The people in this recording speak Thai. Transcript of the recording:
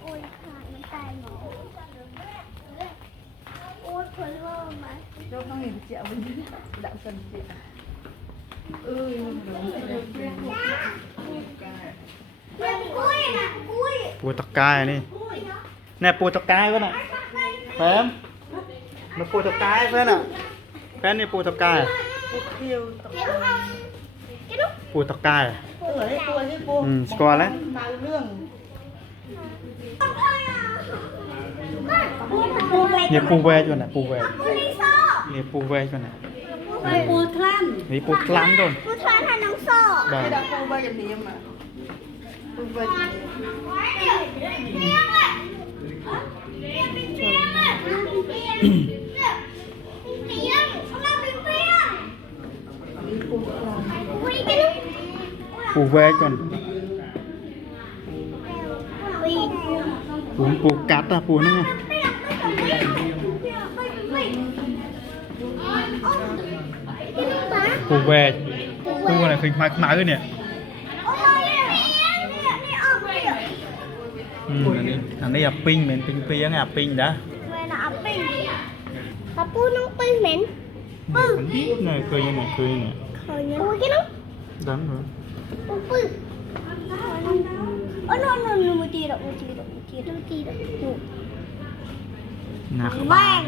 โอ้ยขาดมันตายหมอโอ้ยคนว่ามา cho nó nhìn chẹo bên dưới đạo cần chẹoปูตะกายนี่แน่ปูตะกายเพื่อนอ่ะแฟมมาปูตะกายเพื่อนอ่ะแฟนนี่ปูตะกาย thiêu tập ปูตะกาย tôi ở đây tôi với cô สกอร์แล้ว màu lương เนี่ยปูแวดอยู่น่ะปูแวดเนี่ยปูแวดอยู่น่ะ ปูทลั่น นี่ปูคลันโดน ผู้ชายทานน้องโซ่ ได้ đây làปูbay dần niệm màปูbay dần niệm ปูแวดก่อนปูกัดอ่ะปูนี่ไงปูแวดปูอะไรคือมาขึ้นเนี่ยอันนี้อ่ะปิ้งเหม็นปิ้งเปรี้ยงอ่ะปิ้งด้ะ Bà pu nóng pin mến มันเนี่ยเคยยังไงเคยเนี่ย Khởi nhá Ui cái nóng ดังเหรอ Ui pin Ôi nó một tí đâu một tí đâu một tí đâu หนัก Bang